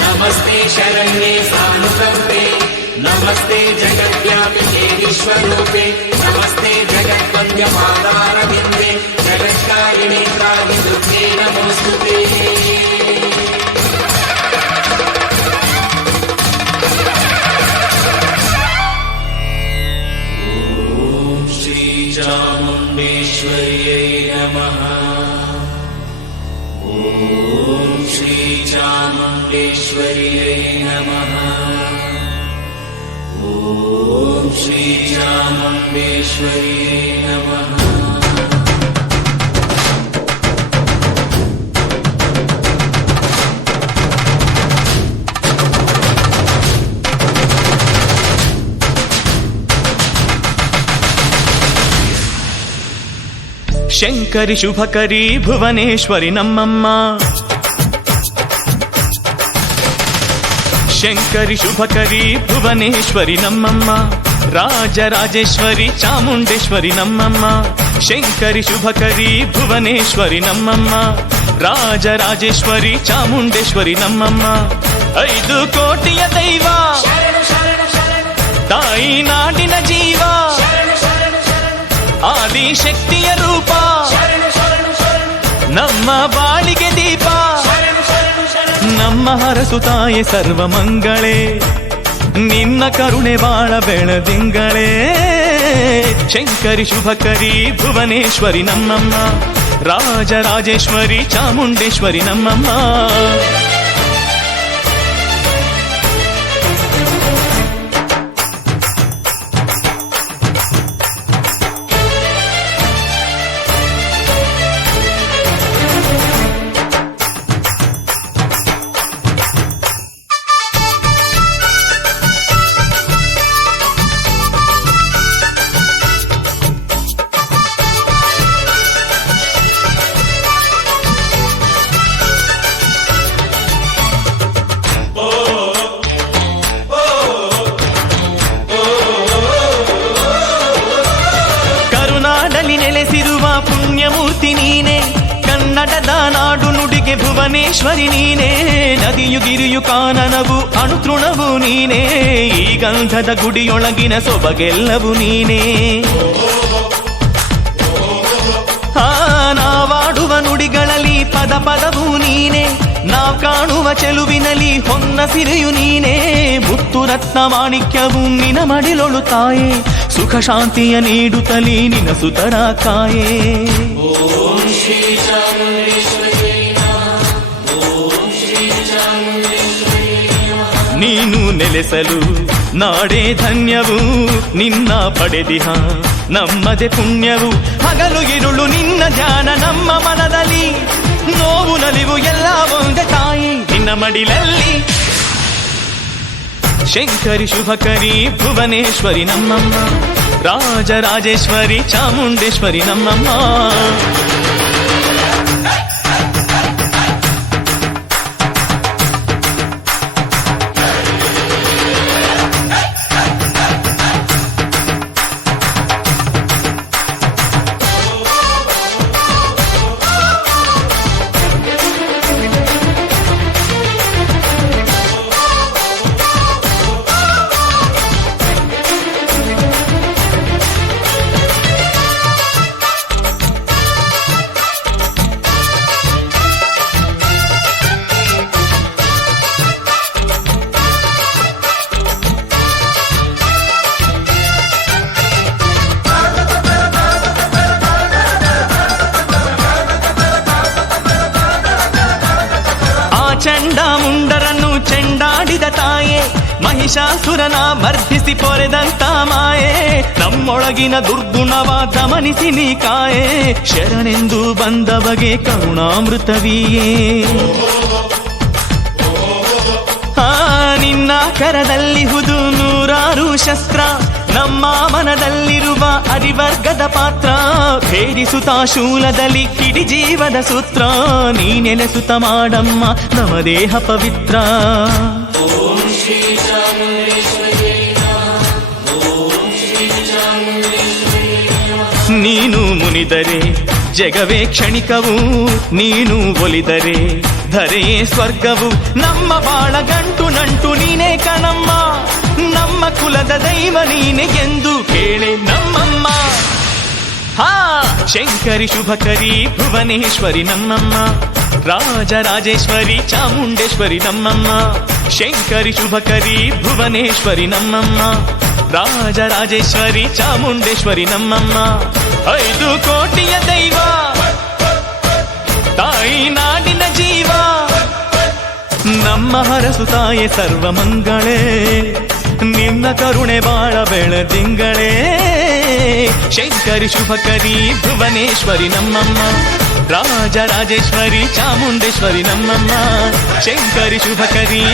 नमस्ते शरण्ये सानुकम्पे नमस्ते जगद्व्यापिके विश्वरूपे नमस्ते जगद्वन्द्यपादारविन्दे ॐ श्रीचामुण्डेश्वर्यै नमः। ॐ श्रीचामुण्डेश्वर्यै नमः ಶಂಕರಿ ಶುಭಕರಿ ಭುವನೇಶ್ವರಿ ನಮ್ಮಮ್ಮ ಶಂಕರಿ ಶುಭಕರಿ ಭುವನೇಶ್ವರಿ ನಮ್ಮಮ್ಮ ರಾಜರಾಜೇಶ್ವರಿ ಚಾಮುಂಡೇಶ್ವರಿ ನಮ್ಮಮ್ಮ ಶಂಕರಿ ಶುಭಕರಿ ಭುವನೇಶ್ವರಿ ನಮ್ಮಮ್ಮ ರಾಜರಾಜೇಶ್ವರಿ ಚಾಮುಂಡೇಶ್ವರಿ ನಮ್ಮಮ್ಮ ಐದು ಕೋಟಿಯ ದೈವ ತಾಯಿ ನಾಡಿನ ಜೀವ ಆದಿಶಕ್ತಿಯ ರೂಪ ನಮ್ಮ ಬಾಳಿಗೆ ದೀಪ. ನಮ್ಮ ಹರಸುತಾಯಿ ಸರ್ವ ಮಂಗಳೇ. ನಿನ್ನ ಕರುಣೆ ಬಾಳ ಬೆಳದಿಂಗಳೇ. ಶಂಕರಿ ಶುಭಕರಿ ಭುವನೇಶ್ವರಿ ನಮ್ಮಮ್ಮ. ರಾಜರಾಜೇಶ್ವರಿ ಚಾಮುಂಡೇಶ್ವರಿ ನಮ್ಮಮ್ಮ. ನಾಡು ನುಡಿಗೆ ಭುವನೇಶ್ವರಿ ನೀನೆ ನದಿಯು ಗಿರಿಯು ಕಾನನವು ಅಣುತೃಣವು ನೀನೆ ಈ ಗಂಧದ ಗುಡಿಯೊಳಗಿನ ಸೊಬಗೆಲ್ಲವೂ ನೀನೇ ಆ ನಾವಾಡುವ ನುಡಿಗಳಲ್ಲಿ ಪದ ಪದವು ನೀನೆ ನಾವ್ ಕಾಣುವ ಚೆಲುವಿನಲ್ಲಿ ಹೊನ್ನ ಸಿರಿಯು ನೀನೇ ಮುತ್ತು ರತ್ನ ಮಾಣಿಕ್ಯವು ನಿನ ಮಡಿಲೊಳು ತಾಯೇ ಸುಖ ಶಾಂತಿಯ ನೀಡುತ್ತಲೇ ನಿನ ಸುತರ ಕಾಯೇ ನೀನು ನೆಲೆಸಲು ನಾಡೇ ಧನ್ಯವು ನಿನ್ನ ಪಡೆದಿಹ. ನಮ್ಮದೆ ಪುಣ್ಯವು ಹಗಲು ಇರುಳು ನಿನ್ನ ಧ್ಯಾನ ನಮ್ಮ ಮನದಲ್ಲಿ. ನೋವು ನಲಿವು ಎಲ್ಲ ಒಂದೇ ತಾಯಿ ನಿನ್ನ ಮಡಿಲಲ್ಲಿ. ಶಂಕರಿ ಶುಭಕರಿ ಭುವನೇಶ್ವರಿ ನಮ್ಮಮ್ಮ. ರಾಜರಾಜೇಶ್ವರಿ ಚಾಮುಂಡೇಶ್ವರಿ ನಮ್ಮಮ್ಮ. ಮಹಿಷಾಸುರನ ಮರ್ಧಿಸಿ ಪೊರೆದಂತ ಮಾಯೆ, ನಮ್ಮೊಳಗಿನ ದುರ್ಗುಣವ ಗಮನಿಸಿ ನೀ ಕಾಯೆ, ಶರಣೆಂದು ಬಂದ ಬಗೆ ಕರುಣಾಮೃತವಿಯೇ. ಆ, ನಿನ್ನ ಕರದಲ್ಲಿ ಹುದು ನೂರಾರು ಶಸ್ತ್ರ, ನಮ್ಮ ಮನದಲ್ಲಿರುವ ಅರಿವರ್ಗದ ಪಾತ್ರ, ಭೇದಿಸುತ್ತ ಶೂಲದಲ್ಲಿ ಕಿಡಿ ಜೀವದ ಸೂತ್ರ ನೀ ನೆಲೆಸುತ್ತ ಮಾಡಮ್ಮ ನಮ್ಮ ದೇಹ ಪವಿತ್ರ. ನೀನು ಮುನಿದರೆ ಜಗವೇ ಕ್ಷಣಿಕವು ನೀನು ಒಲಿದರೆ ಧರೆಯೇ ಸ್ವರ್ಗವು ನಮ್ಮ ಬಾಳ ಗಂಟು ನಂಟು ನೀನೇ ಕಣಮ್ಮ ನಮ್ಮ ಕುಲದ ದೈವ ನೀನೆ ಎಂದು ಕೇಳೆ ನಮ್ಮಮ್ಮ ಹಾ ಶಂಕರಿ ಶುಭಕರಿ ಭುವನೇಶ್ವರಿ ನಮ್ಮಮ್ಮ ರಾಜರಾಜೇಶ್ವರಿ ಚಾಮುಂಡೇಶ್ವರಿ ನಮ್ಮಮ್ಮ ಶಂಕರಿ ಶುಭಕರಿ ಭುವನೇಶ್ವರಿ ನಮ್ಮಮ್ಮ ರಾಜರಾಜೇಶ್ವರಿ ಚಾಮುಂಡೇಶ್ವರಿ ನಮ್ಮಮ್ಮ ಐದು ಕೋಟಿಯ ದೈವ ತಾಯಿ ನಾಡಿನ ಜೀವ ನಮ್ಮ ಹರಸು ತಾಯೆ ಸರ್ವ ಮಂಗಳೇ ನಿನ್ನ ಕರುಣೆ ಬಾಳ ಬೆಳದಿಂಗಳೇ ಶಂಕರಿ ಶುಭಕರಿ ಭುವನೇಶ್ವರಿ ನಮ್ಮಮ್ಮ ರಾಜರಾಜೇಶ್ವರಿ ಚಾಮುಂಡೇಶ್ವರಿ ನಮ್ಮಮ್ಮ ಶಂಕರಿ ಶುಭಕರಿ